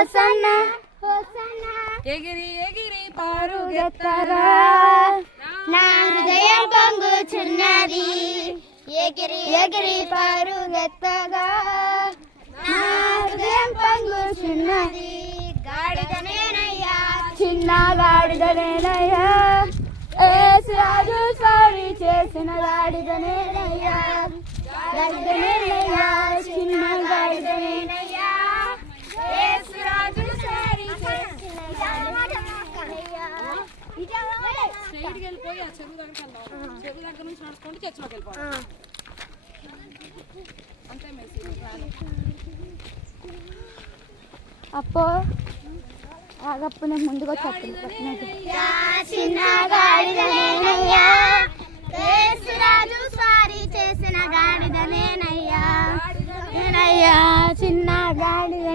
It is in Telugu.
హోసన్న ఎగిరి ఎగిరి పరుగెత్తగా నా హృదయం పొంగుచున్నది ఎగిరి ఎగిరి పరుగెత్తగా నా హృదయం పొంగుచున్నది గాడిదనేనయ్యా చిన్న గాడిదనేనయ్యా యేసు రాజు స్వారీ చేసిన గాడిదనేనయ్యా గాడిదనేనయ్యా చిన్న గాడిదనేనయ్యా యేసు రాజు స్వారీ చేసిన గాడిదనేనయ్యా. స్ట్రైట్‌గా వెళ్ళిపోయి ఆ చెరువు దగ్గరికి వెళ్దాం. చెరువు దగ్గర నుంచి నడుచుకుంటూ చర్చిలోకి వెళ్ళిపోవాలి. అంతే అప్పో ఆగప్పు నేను ముందుగా చెప్పను చిన్న గాడిదనేనయ్యా యేసు రాజు స్వారీ చేసిన గాడిదనేనయ్యా చిన్న గాడిదని